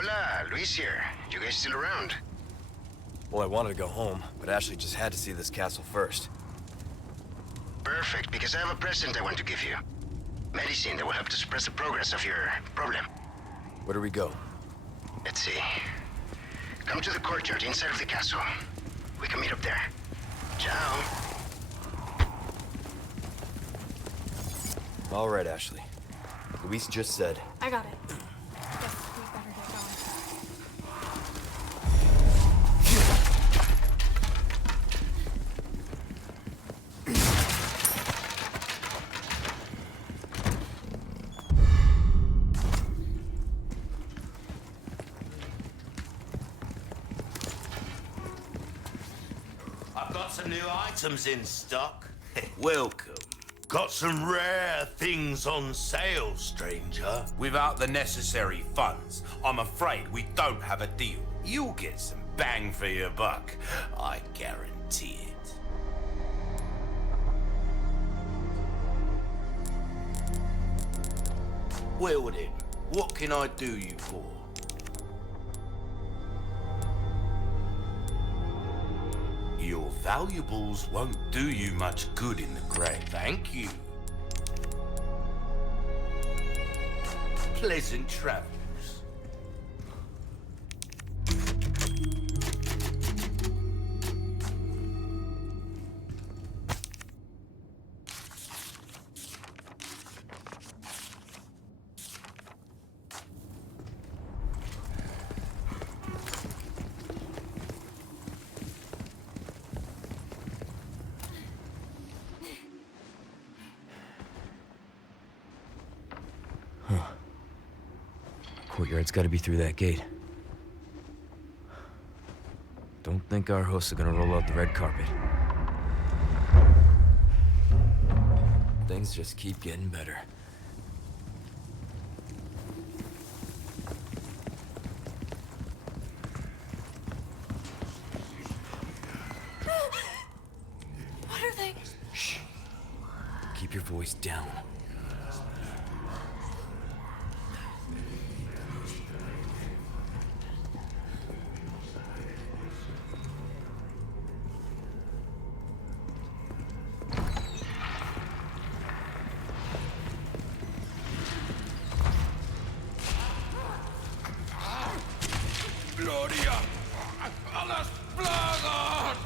Hola, Luis here. You guys still around? Well, I wanted to go home, but Ashley just had to see this castle first. Perfect, because I have a present I want to give you. Medicine that will help to suppress the progress of your problem. Where do we go? Let's see. Come to the courtyard inside of the castle. We can meet up there. Ciao. All right, Ashley. Luis just said. I got it. Guess we better get going. I've got some new items in stock. Welcome. Got some rare things on sale, stranger. Without the necessary funds, I'm afraid we don't have a deal. You'll get some bang for your buck. I guarantee it. Well then, what can I do you for? Your valuables won't do you much good in the grave. Thank you. Pleasant travels. Courtyard's gotta be through that gate. Don't think our hosts are gonna roll out the red carpet. Things just keep getting better. What are they? Shh. Keep your voice down. Gloria a las plagas.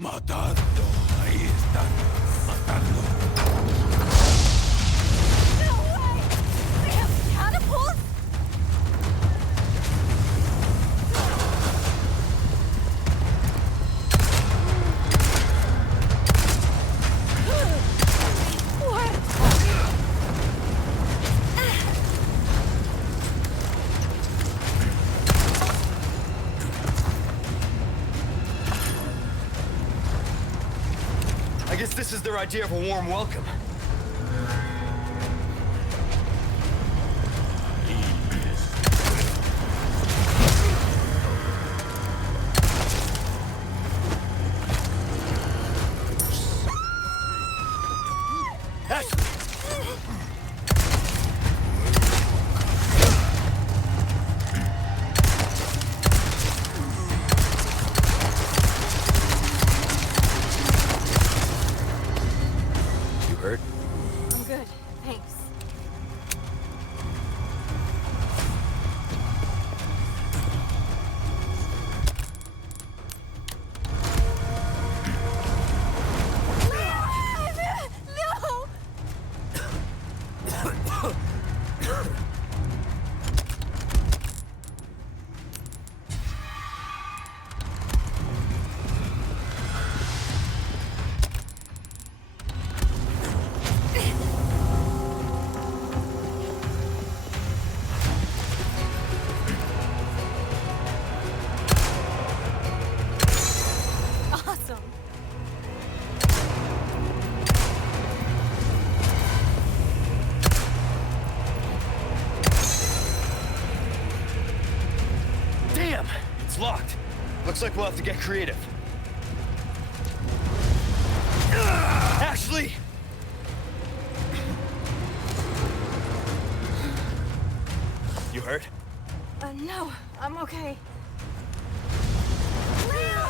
Matando. Ahí están. Matando. No way! They have catapults? What? I guess this is their idea of a warm welcome. You hurt? I'm good, thanks. No! Awesome. Damn! It's locked. Looks like we'll have to get creative. Ashley! You hurt? No, I'm okay. No!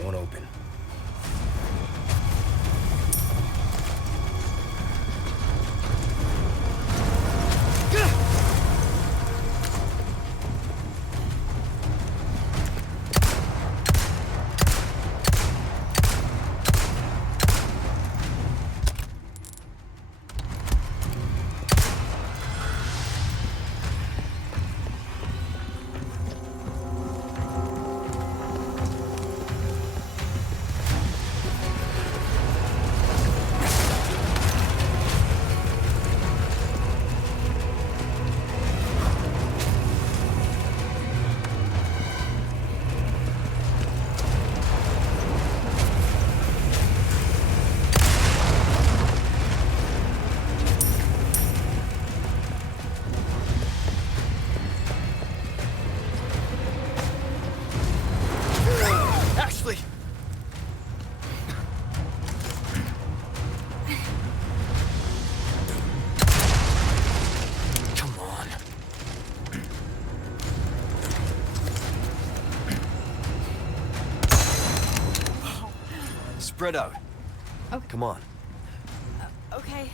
Won't open. Ashley! Come on. Spread out. Okay. Come on. Okay.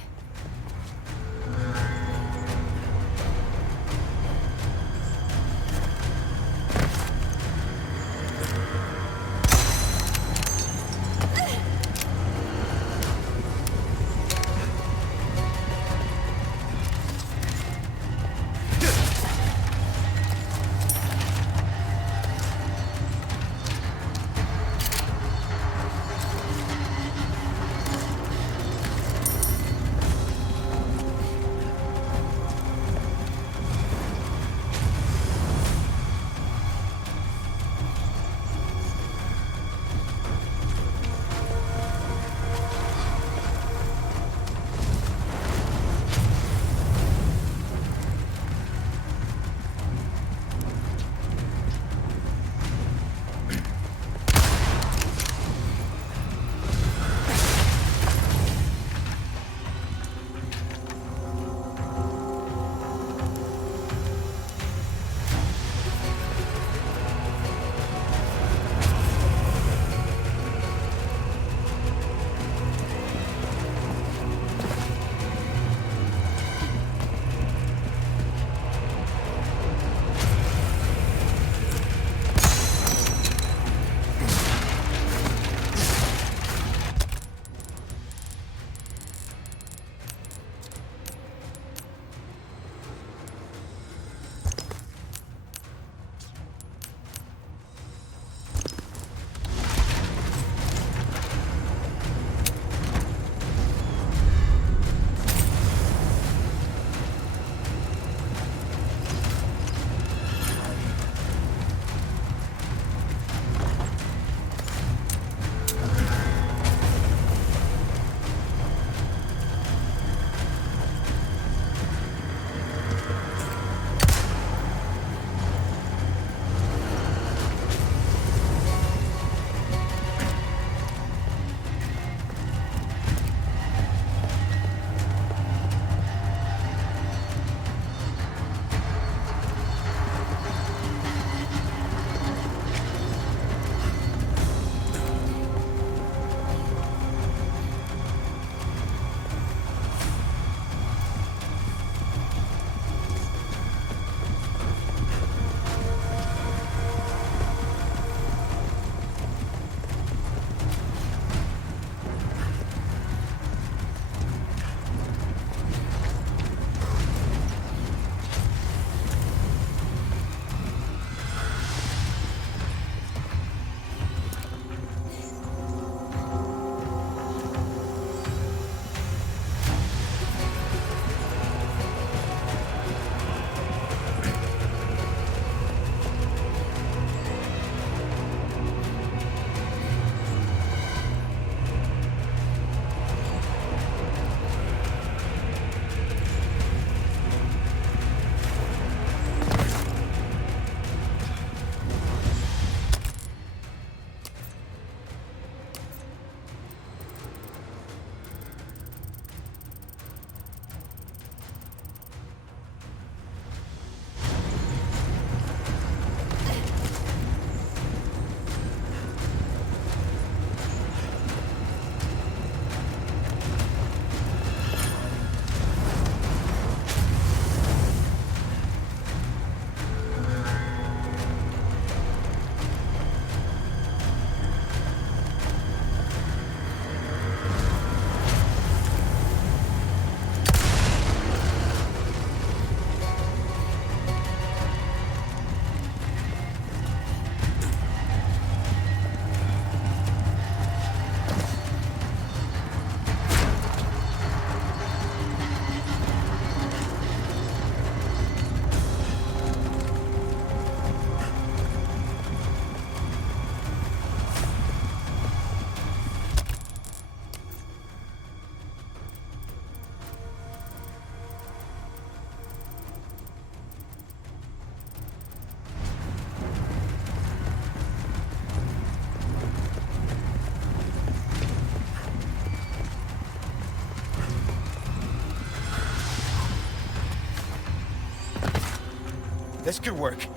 This could work.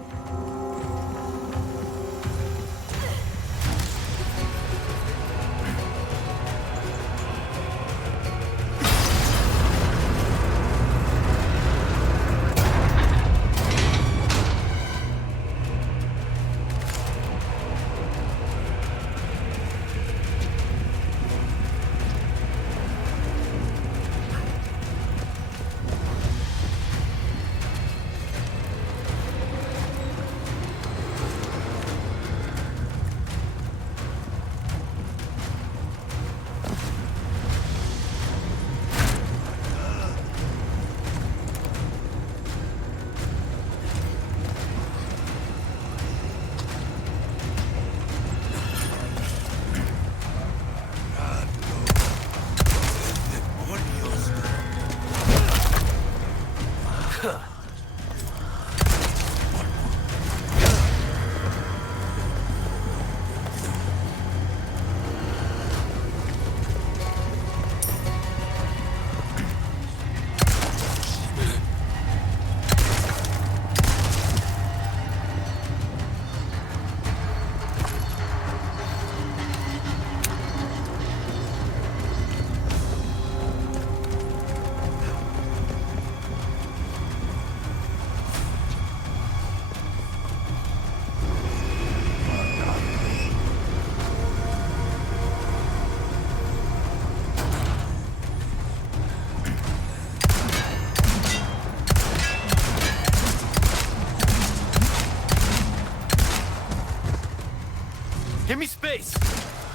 Give me space!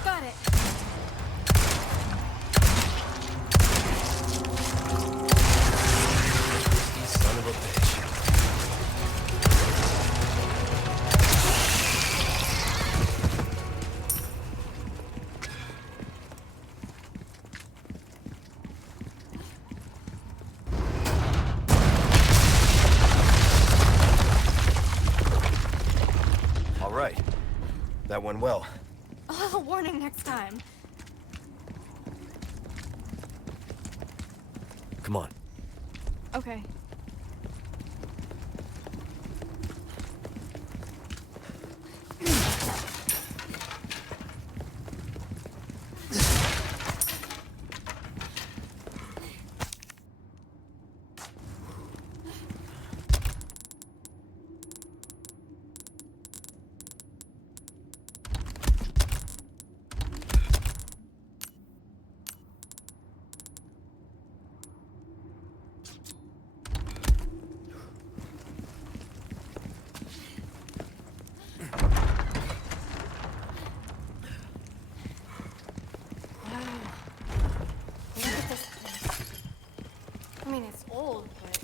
Got it. You son of a bitch. All right. That went well. Oh, warning next time. Come on. Okay. Look at this place. I mean, it's old, but...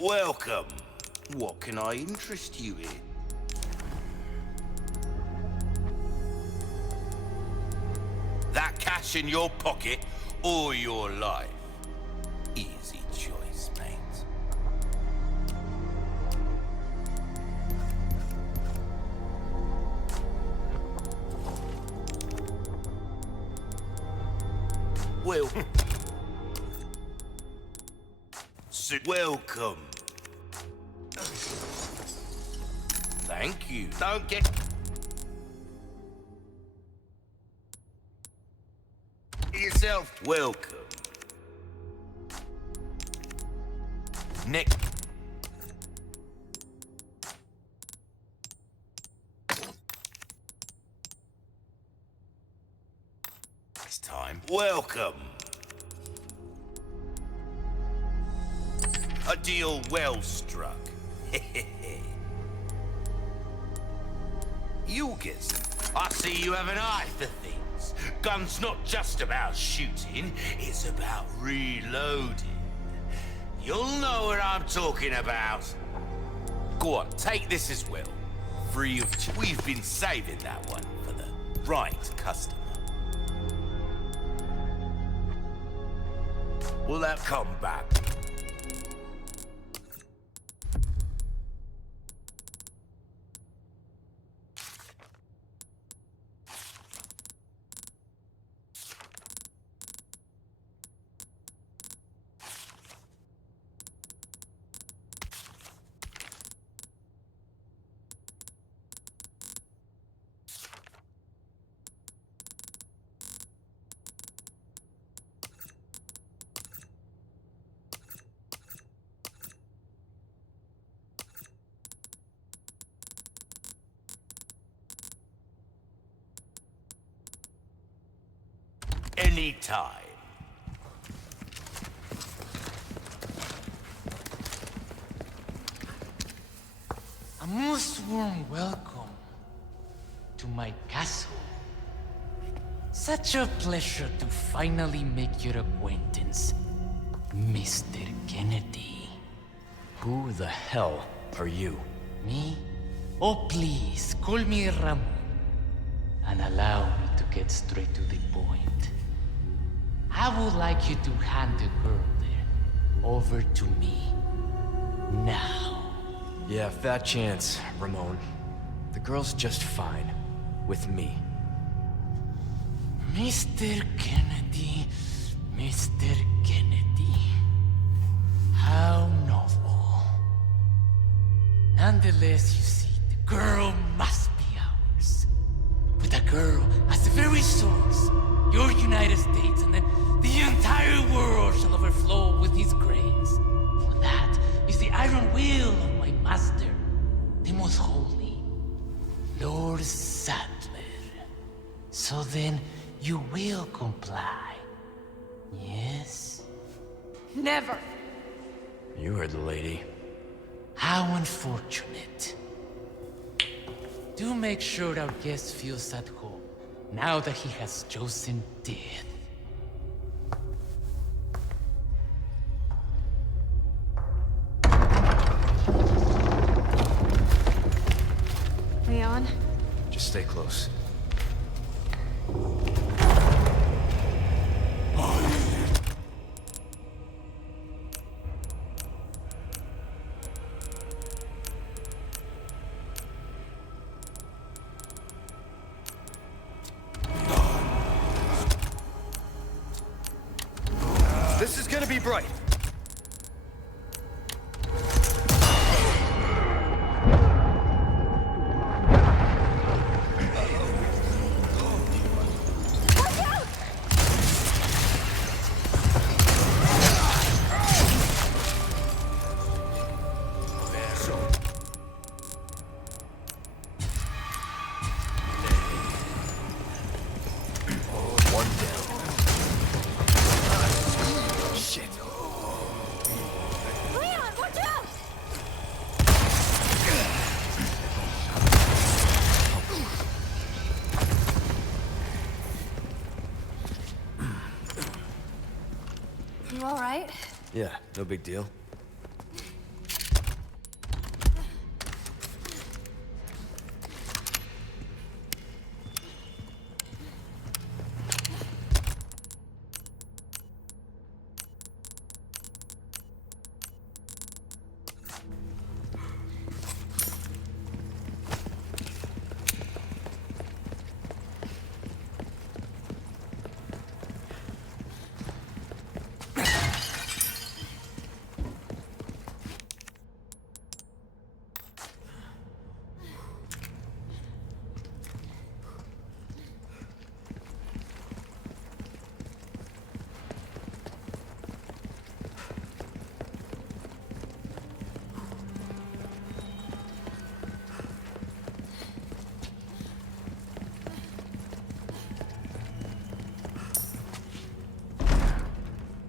Welcome. What can I interest you in? That cash in your pocket or your life? Easy choice, mate. Well... Welcome. Thank you. Don't get... Yourself welcome. Nick. It's time. Welcome. A deal well struck. You get some. I see you have an eye for things. Gun's not just about shooting, it's about reloading. You'll know what I'm talking about. Go on, take this as well. Free of charge. We've been saving that one for the right customer. Will that come back? anytime. A most warm welcome to my castle. Such a pleasure to finally make your acquaintance, Mr. Kennedy. Who the hell are you? Me? Oh, please, call me Ramon. And allow me to get straight to the point. I would like you to hand the girl there over to me. Now. Yeah, fat chance, Ramon. The girl's just fine. With me. Mr. Kennedy, Mr. Kennedy. How novel. Nonetheless, you see, the girl must be ours. With a girl as the very source, your United States and then the entire world shall overflow with his grace. For that is the iron will of my master, the most holy, Lord Sadler. So then, you will comply, yes? Never. You heard the lady. How unfortunate. Do make sure our guest feels at home, now that he has chosen death. Leon? Just stay close. This is gonna be bright. One down. Shit. Leon, watch out! You all right? Yeah, no big deal.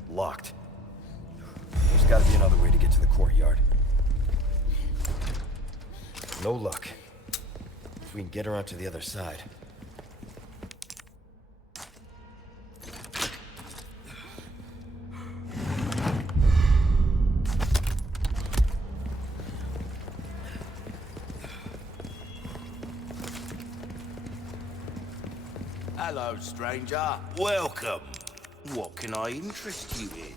Locked. There's gotta be another way to get to the courtyard. No luck. If we can get around to the other side. Hello, stranger. Welcome. What can I interest you in?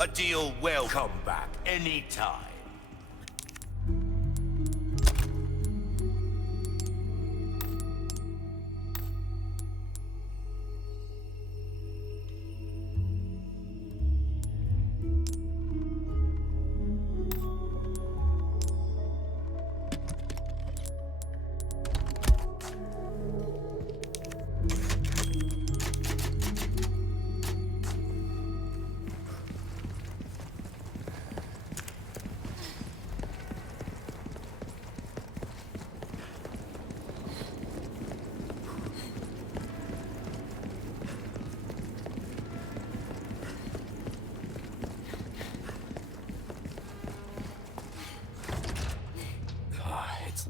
A deal well come back anytime.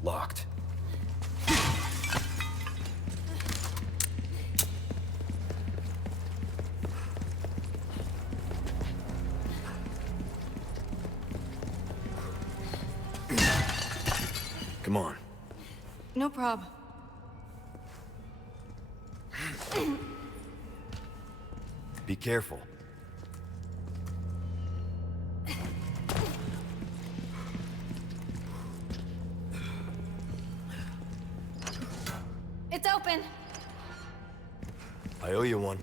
locked. Come on. No prob. Be careful. It's open. I owe you one.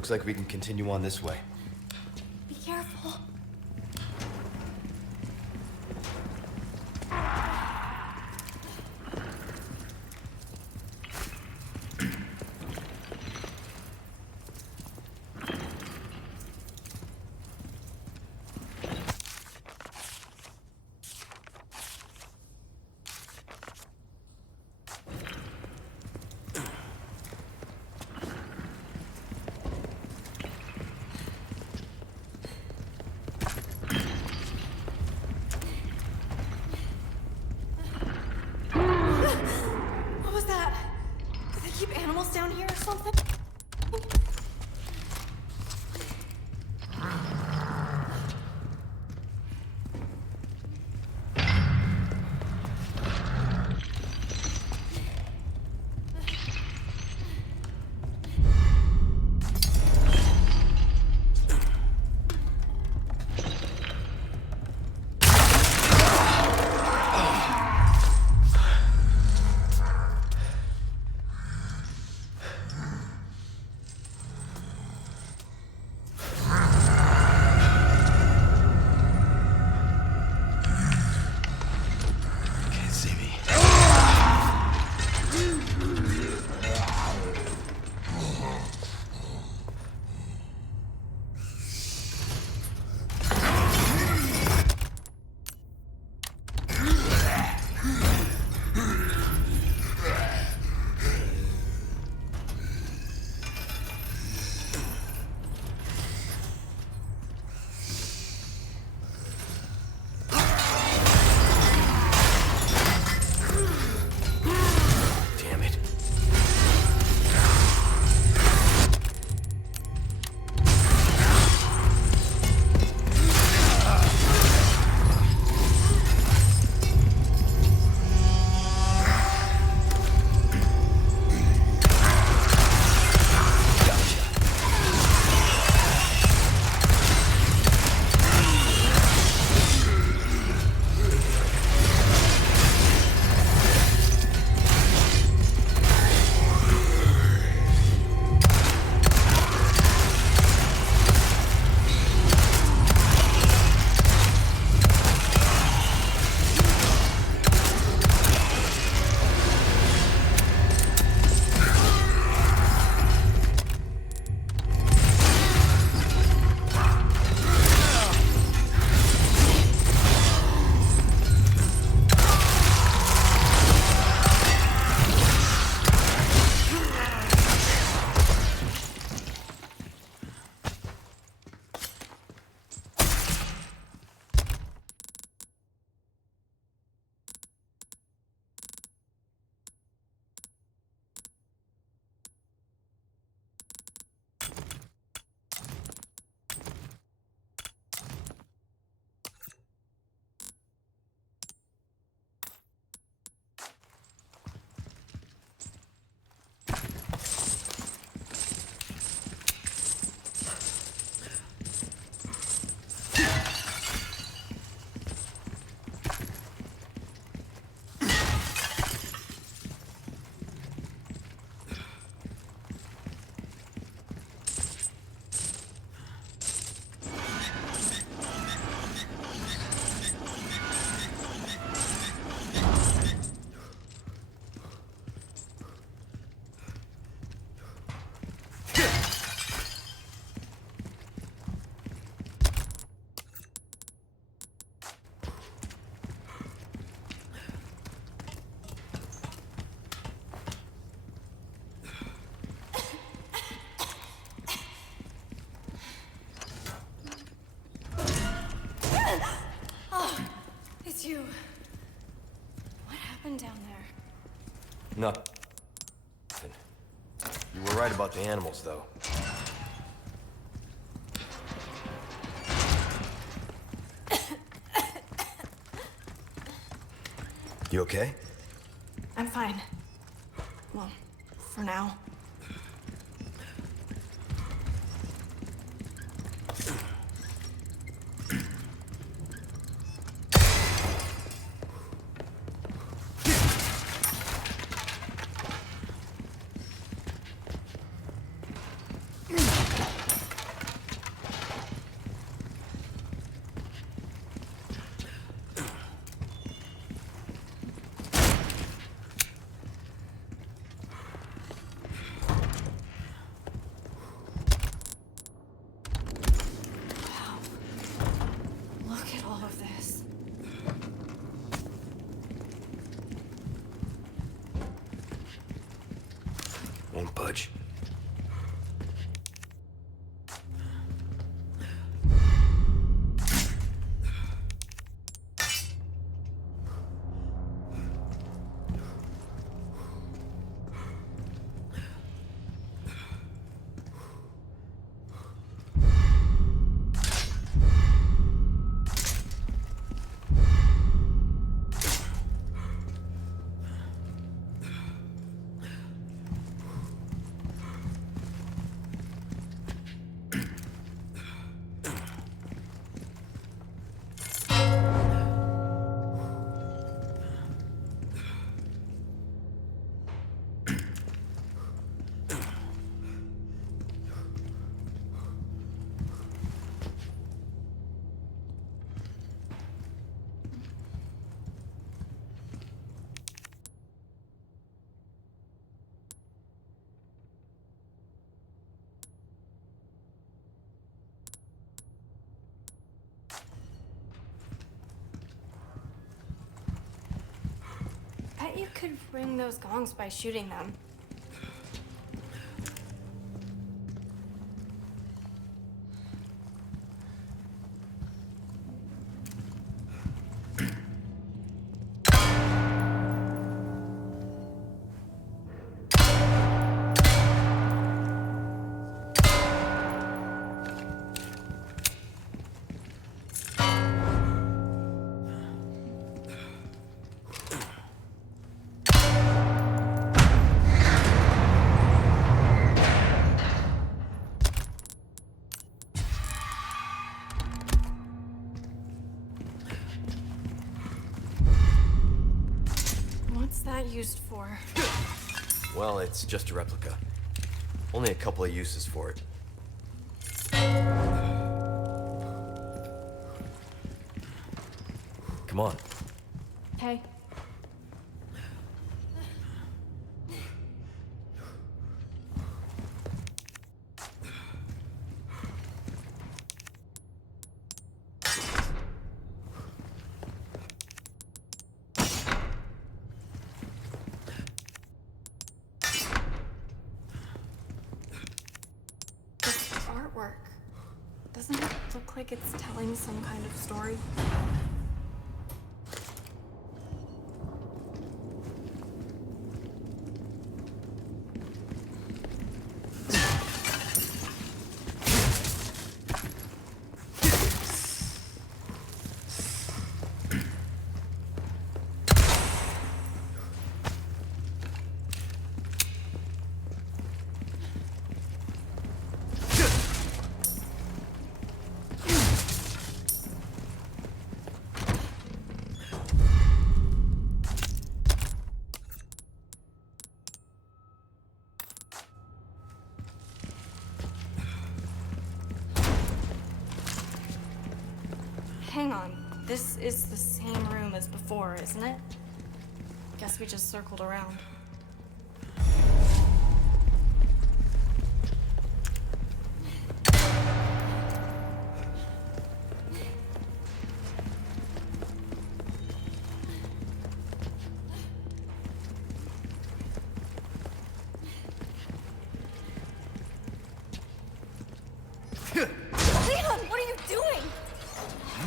Looks like we can continue on this way. Be careful. It's you. What happened down there? Nothing. You were right about the animals, though. You okay? I'm fine. Well, for now. Look at all of this. Won't budge. Bet you could ring those gongs by shooting them. What's that used for? Well, it's just a replica. Only a couple of uses for it. Come on. Hey. Artwork. Doesn't it look like it's telling some kind of story? Hang on. This is the same room as before, isn't it? Guess we just circled around.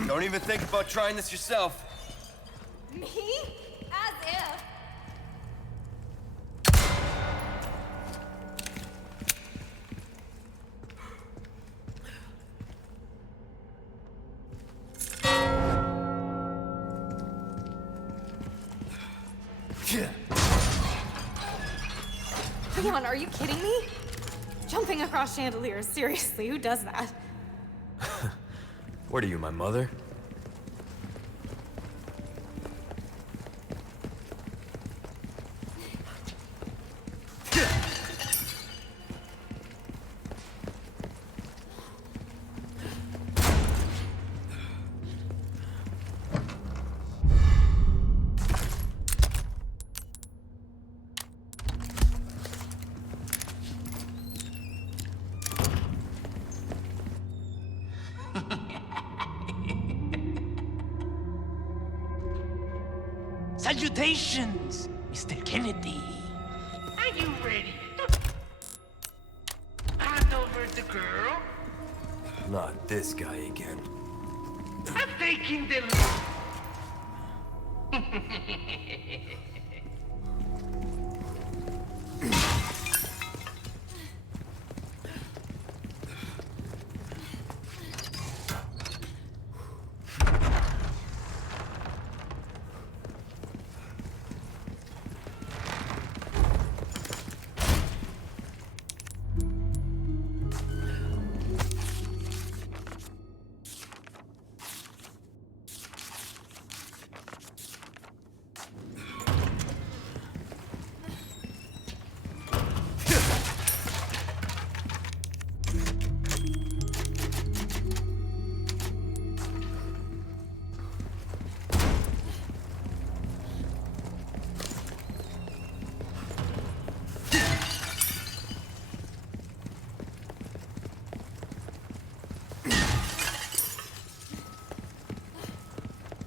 Don't even think about trying this yourself. Me? As if. Leon, are you kidding me? Jumping across chandeliers, seriously, who does that? What are you, my mother? Salutations, Mr. Kennedy. Are you ready to hand over the girl? Not this guy again. I'm taking the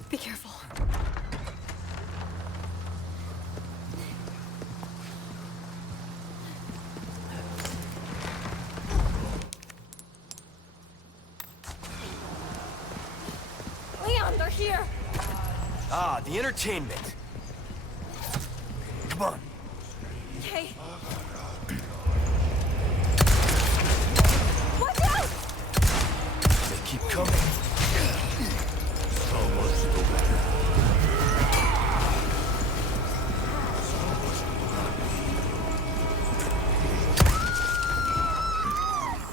Be careful. Leon, they're here! Ah, the entertainment. Come on. Okay. Watch out! They keep coming.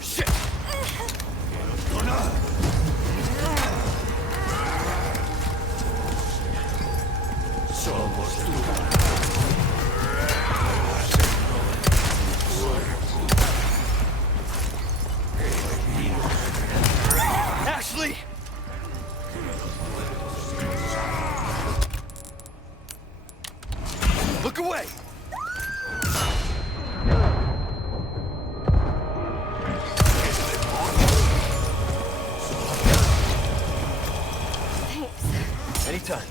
Shit! Ashley! Look away! Thanks. Anytime.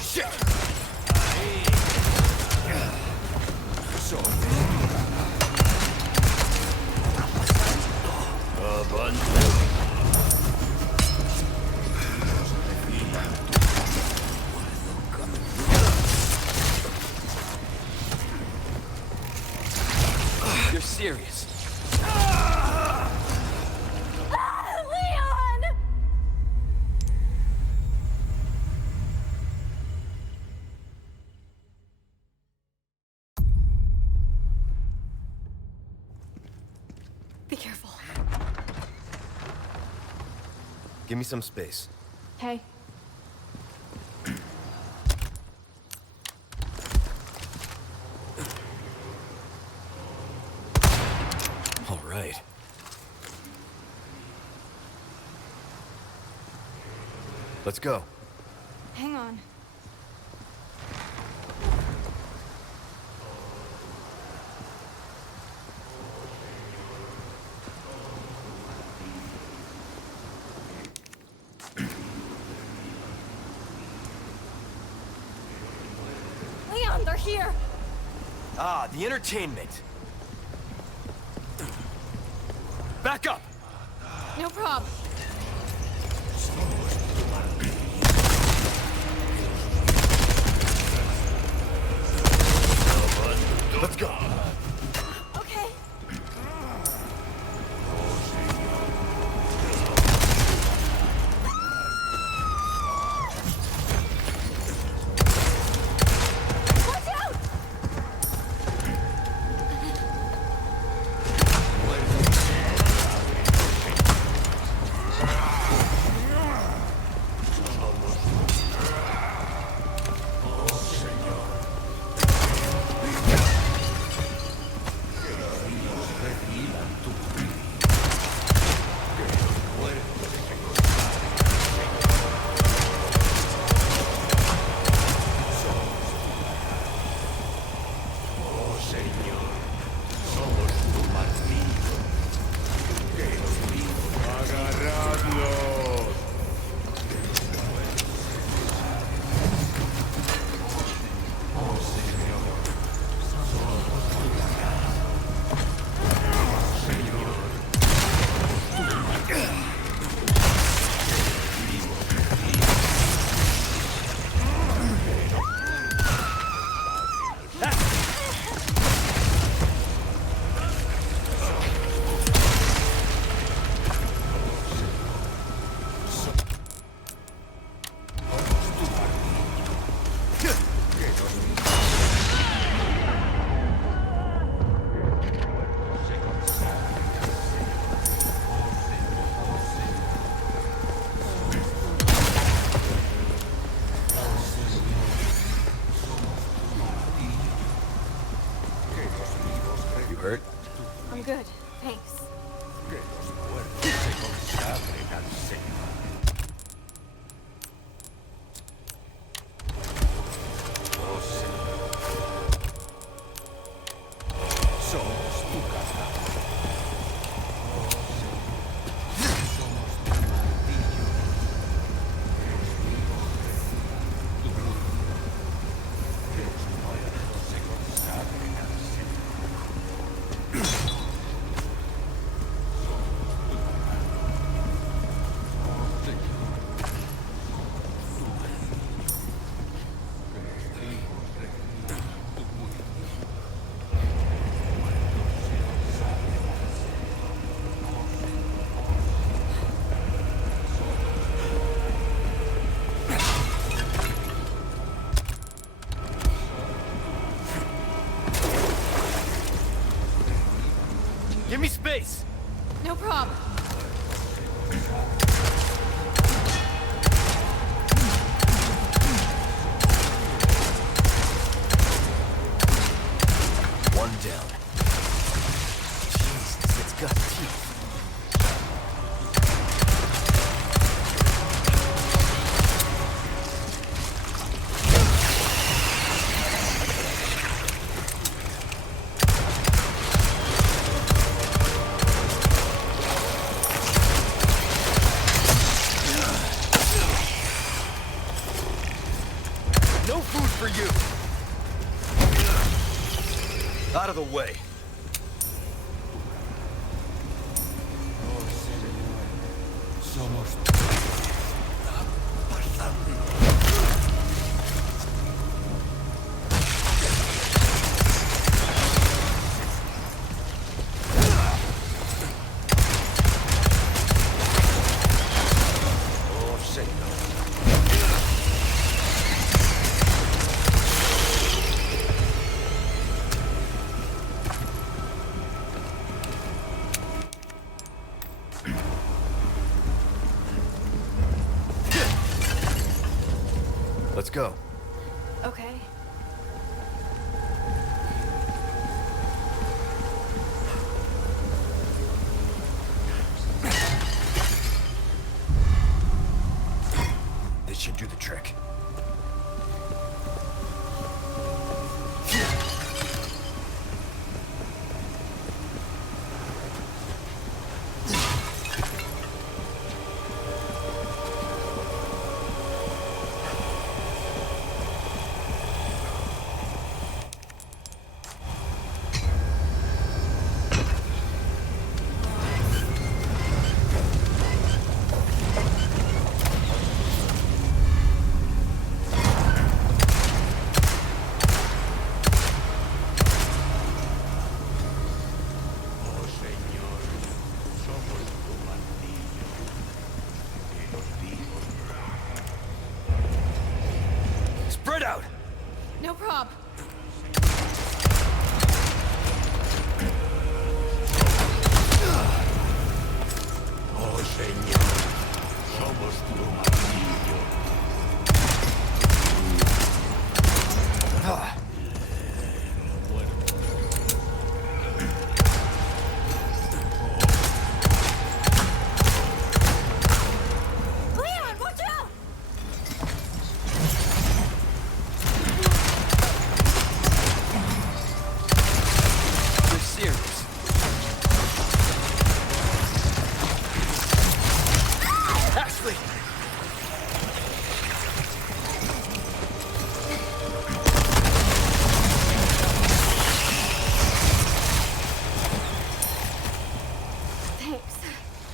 Shit! You're serious. Leon! Be careful. Give me some space. Okay. All right. Let's go. Hang on. Leon, they're here! Ah, the entertainment. Back up! No problem. Let's go. Okay. Watch out! You hurt? I'm good. Thanks. Give me space! No problem. One down. Jesus, it's got teeth. No food for you! Out of the way. Let's go. Okay. This should do the trick.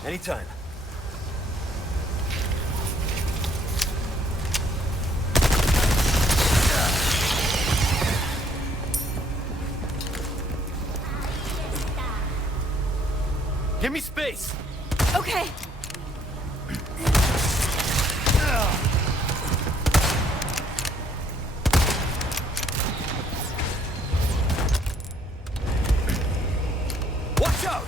Anytime. Give me space! Okay. Watch out!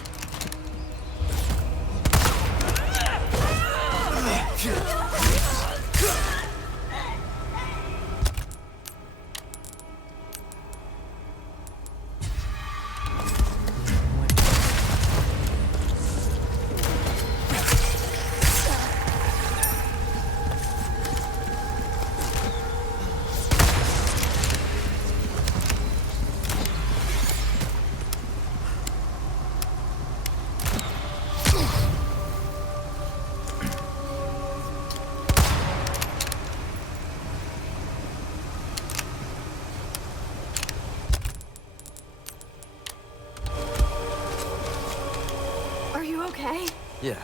Are you okay? Yeah.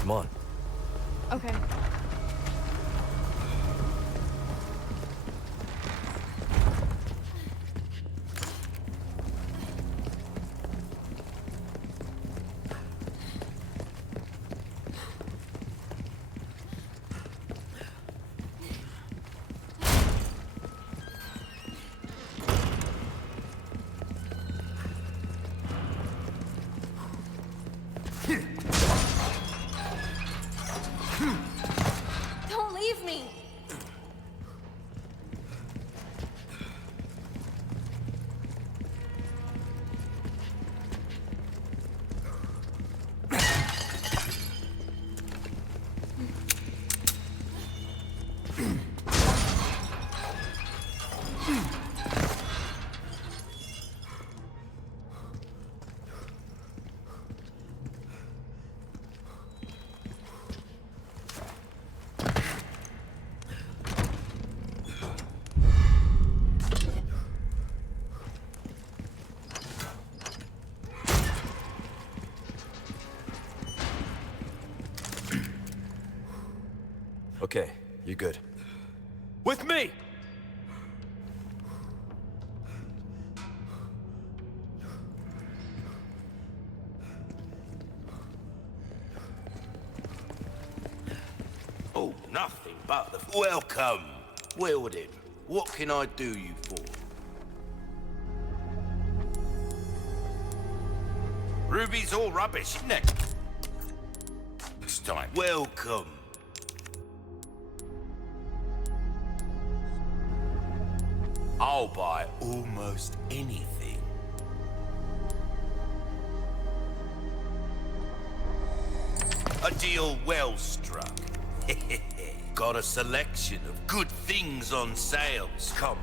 Come on. Okay. Don't leave me! Okay, you're good. With me! Oh, nothing but the... Welcome! Weldon, what can I do you for? Ruby's all rubbish, isn't it? This time. Welcome. I'll buy almost anything. A deal well struck. Got a selection of good things on sales. Come.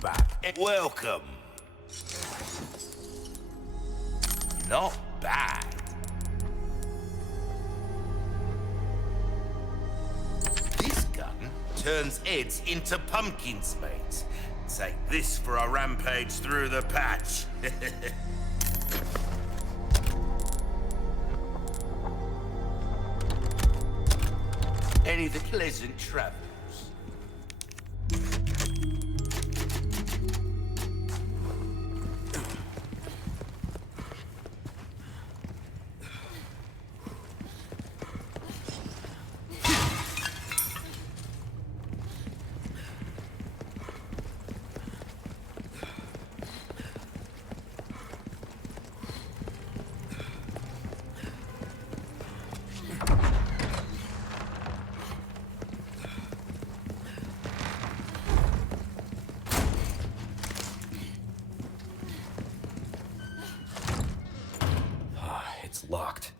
Back. Welcome. Not bad. This gun turns heads into pumpkin spades. Take this for a rampage through the patch. Any pleasant travels. It's locked.